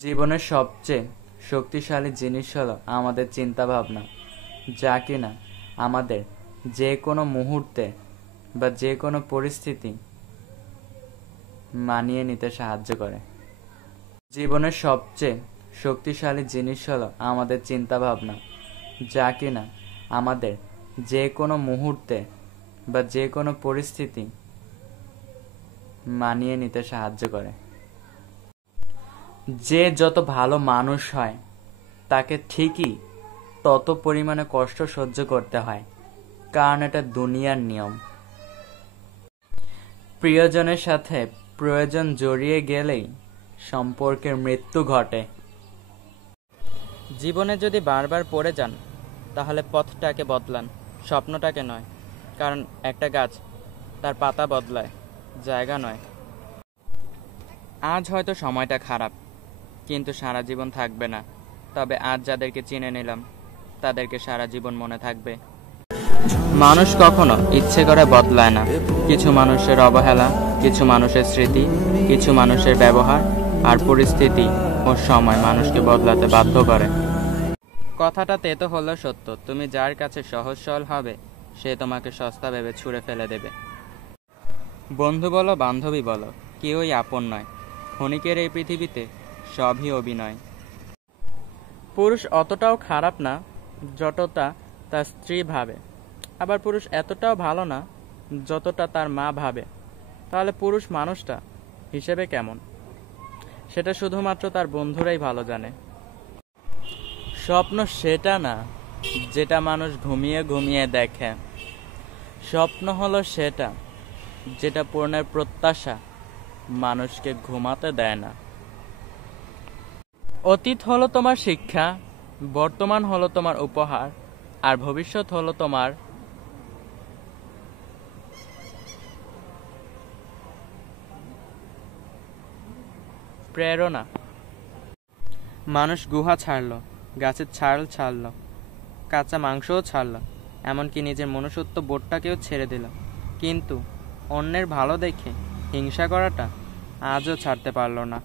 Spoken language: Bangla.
জীবনের সবচেয়ে শক্তিশালী জিনিস হলো আমাদের চিন্তাভাবনা, যা কিনা আমাদের যে কোনো মুহূর্তে বা যে কোনো পরিস্থিতি মানিয়ে নিতে সাহায্য করে। জীবনের সবচেয়ে শক্তিশালী জিনিস হলো আমাদের চিন্তাভাবনা, যা কিনা আমাদের যে কোনো মুহূর্তে বা যে কোনো পরিস্থিতি মানিয়ে নিতে সাহায্য করে। যে যত ভালো মানুষ হয় তাকে ঠিকই তত পরিমাণে কষ্ট সহ্য করতে হয়, কারণ এটা দুনিয়ার নিয়ম। প্রিয়জনের সাথে প্রয়োজন জড়িয়ে গেলেই সম্পর্কের মৃত্যু ঘটে। জীবনে যদি বারবার পড়ে যান তাহলে পথটাকে বদলান, স্বপ্নটাকে নয়। কারণ একটা গাছ তার পাতা বদলায়, জায়গা নয়। আজ হয়তো সময়টা খারাপ, কিন্তু সারা জীবন থাকবে না। তবে আজ যাদেরকে চিনে নিলাম তাদেরকে সারা জীবন মনে থাকবে। মানুষ কখনো ইচ্ছে করে বদলায় না। কিছু মানুষের অবহেলা, কিছু মানুষের স্মৃতি, কিছু মানুষের ব্যবহার আর পরিস্থিতি ও সময় মানুষকে বদলাতে বাধ্য করে। কথাটা তেতো হলেও সত্য। তুমি যার কাছে সহজ সরল হবে, সে তোমাকে সস্তা ভেবে ছুঁড়ে ফেলে দেবে। বন্ধু বলো, বান্ধবী বলো, কেউই আপন নয়। ক্ষণিকের এই পৃথিবীতে সবই অভিনয়। পুরুষ অতটাও খারাপ না যতটা তার স্ত্রী ভাবে, আবার পুরুষ এতটাও ভালো না যতটা তার মা ভাবে। তাহলে পুরুষ মানুষটা হিসেবে কেমন, সেটা শুধুমাত্র তার বন্ধুরাই ভালো জানে। স্বপ্ন সেটা না যেটা মানুষ ঘুমিয়ে ঘুমিয়ে দেখে। স্বপ্ন হলো সেটা যেটা পূরণের প্রত্যাশা মানুষকে ঘুমাতে দেয় না। অতীত হলো তোমার শিক্ষা, বর্তমান হলো তোমার উপহার, আর ভবিষ্যৎ হলো তোমার প্রেরণা। মানুষ গুহা ছাড়লো, গাছের ছাল ছাড়লো, কাঁচা মাংসও ছাড়লো, এমনকি নিজের মনুষ্যত্ব বোধটাকেও ছেড়ে দিল। কিন্তু অন্যের ভালো দেখে হিংসা করাটা আজও ছাড়তে পারল না।